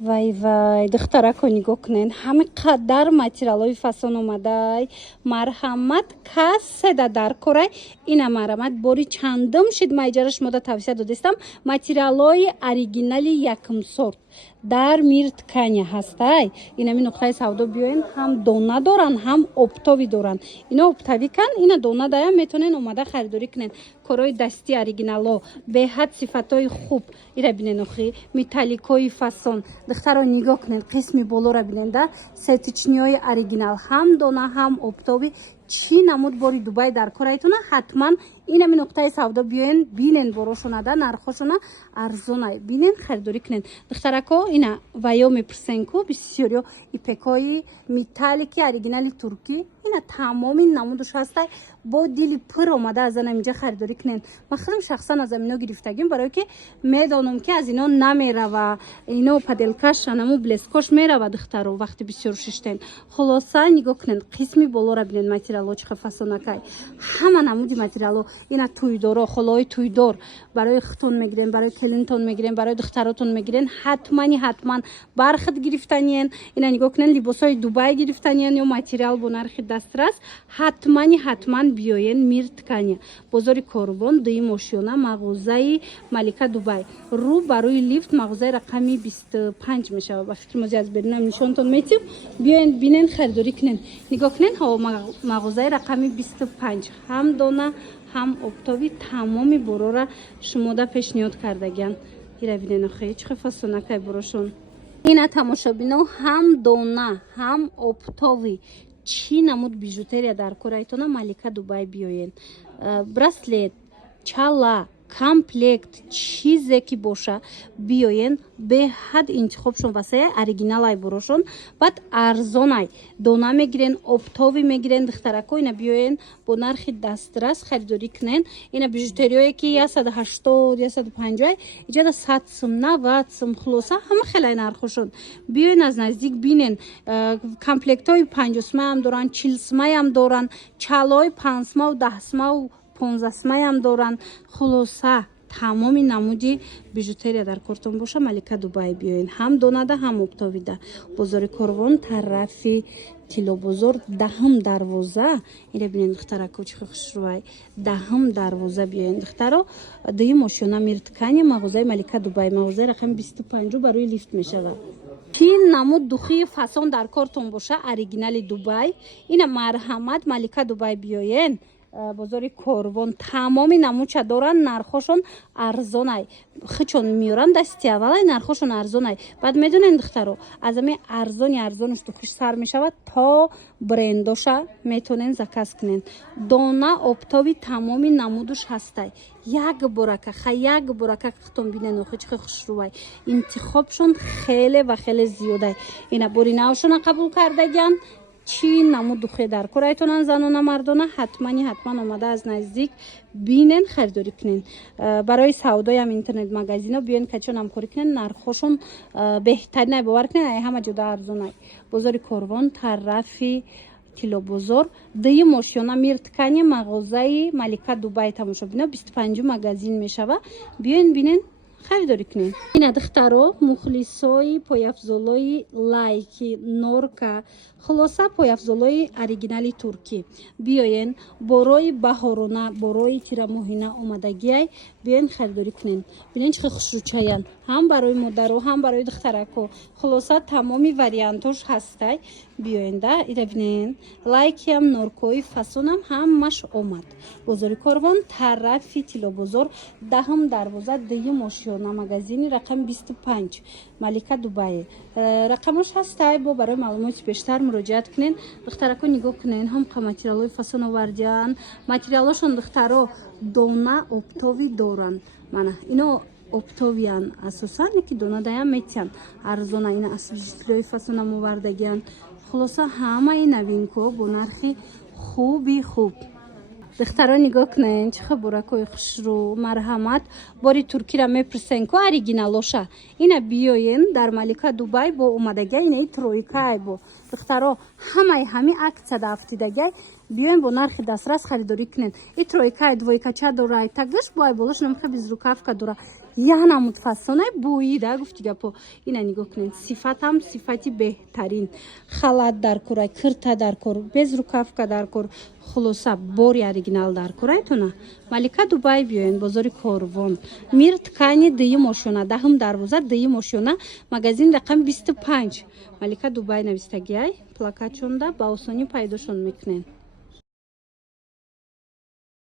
вай вай духтарако нигоҳ кунед ҳами қадар материалҳои фасон омадай. Марҳамат касседа дар корай ина марҳамат бори чандум шид ма иҷара шумода тавсия додистам материалҳои оригинали якумсорт дар мир тканя ҳастай. Инами нуқтаи савдо биёен ҳам дона доранд ҳам оптови доранд. Ино оптави кан ина дона дая метонен омада харидорӣ кунен. Корои дасти оригинало беҳад сифатҳои хуб ира бинен охи металликои фасон духтаро нигоҳ кунед қисми болора бинен да сетичниҳои оригинал ҳам дона ҳам оптови чӣ намуд бори дубай дар корайтона ҳатман инами нуқтаи савдо биёен бинен борошона да нархошона арзонай бинен харидорӣ кунен. Духтарако ина ваё мепурсен ку бисёриё ипекои металлики оригинали туркӣ ина тамоми намудуш ҳастай бо дили пур омада аз ана инҷа харидорӣ кунен. Ман худам шахсан аз ино гирифтагим барое ки медонам ки аз ино намерава ино паделкаш анаму блескош мерава духтаро вақти бисёр шиштен. Хулоса нигоҳ кунен қисми болора бинен материалҳо чӣ қадр фасонакай ҳама намуди материалҳо ина туйдоро холои туйдор барои хутон мегирен барои келинтон мегирен барои духтаротон мегирен ҳатман бархит гирифтаниен ина нигоҳ кунен либосҳои дубай гирифтаниен ё материал бо нархи дастрас ҳатман биёен мир ткания бозори корвон дуи мошиёна мағозаи малика дубай рӯ барои лифт мағозаи рақами 25 мешавад ба фикри мози аз берунам нишонтон метиҳ биёен бинен харидорӣ кунен нигоҳ кунен ҳаво мағозаи рақами 25 ҳам дона ҳам оптови тамоми борора шумода пешниҳод кардагиан ира бинен охи чӣ қадр фасонакай борошон ина тамошобино ҳам дона ҳам оптови чӣ намуд бижутерия дар корайтона малика дубай биёен браслет чала комплект чизе ки боша биёен беҳад интихобшон васея оригиналай борошон баъд арзонай дона мегирен оптови мегирен духтарако ина биёен бо нархи дастрас харидорӣ кунен ина бижутериое ки 180 150 иҷода 100 сум 90 сум хулоса ҳама хелай нархошон биёен аз наздик бинен комплектҳои 50 сумаям доранд 40 сумаям доранд чалаҳои 5 сумау 10 сумау 15 сумаям доранд хулоса тамоми намуди бижутерия дар кортон боша малика дубай биёен ҳам донада ҳам оптовида бозори корвон тарафи тилобозор даҳм дарвоза ира бинен духтарако чӣ хушрӯвай даҳм дарвоза биёен духтаро дуи мошиёна мирткани мағозаи малика дубай мағозаи рақами 25 барои лифт мешавад чӣ намуд духии фасон дар кортон боша оригинали дубай ина марҳамат малика дубай биёен бозори корвон тамоми намуча доранд нархошон арзонай хичон миёранд дасти аввалай нархошон арзонай баъд медонен духтаро аз ами арзониш духиш сар мешавад то брендоша метонен заказ кунен дона оптови тамоми намудуш ҳастай як борака хитон бинен охи чӣ қадр хушрӯвай интихобшон хеле ва хеле зиёдай ина бори навшона қабул кардагиан чӣ намуд духе дар корайтонан занона мардона ҳатман омада аз наздик бинен харидорӣ кунен барои савдоям интернет магазино биёен качон ҳамкорӣ кунен нархошон беҳтаринай бовар кунен ай ҳама ҷода арзонай бозори корвон тарафи тилобозор дуи мошиёна мир ткани мағозаи малика дубай тамошобино 25 магазин мешава биёен бинен харидорӣ кунед ина духтаро мухлисои пояфзолои лайки норка хулоса пояфзолои оригинали туркӣ биёен борои баҳорона борои тирамоҳина омадагиай биёен харидорӣ кунед бинен чӣ қадр хушрӯчаян ҳам барои модаро ҳам барои духтарако хулоса тамоми вариантош ҳастай биёен да ира бинен лайкиам норкои фасонам ҳамаш омад бозори корвон тарафи тилобозор даҳм дарвоза дуи мошиёна магазини рақами 25 малика дубай рақамош ҳастай бо барои маълумоти бештар муроҷиат кунен духтарако нигоҳ кунен ҳамқа материалҳои фасон овардиан материалошон духтаро дона оптови доранд мана ино оптовиян асосан ки дона даям метиан арзона ина асбижутериҳои фасонам овардагиан хулоса ҳамаи новинкаҳо бо нархи хуб духтаро нигоҳ кунен чӣ қадр боракои хушрӯ марҳамат бори туркиро мепурсен ку оригиналоша ина биёен дар малика дубай бо омадагиа инаи тройкаай бо духтаро ҳамаи ҳами аксияда афтидагиай биёен бо нархи дастрас харидорӣ кунен и тройкаи двойкача дорай тагиш бо ай болош намиха безрукавка дора яна мутфассонай боида гуфти гапо ина нигоҳ кунед сифатам сифати беҳтарин халат дар курай кирта дар кур без рукавка дар кур хулоса бори оригинал дар курай туна Малика Дубай биёен бозори Корвон мир ткани дуюм ошёна даҳум дарвоза дуюм ошёна магазин рақами 25 Малика Дубай навистагиай плакат шонда ба осонӣ пайдошон мекунен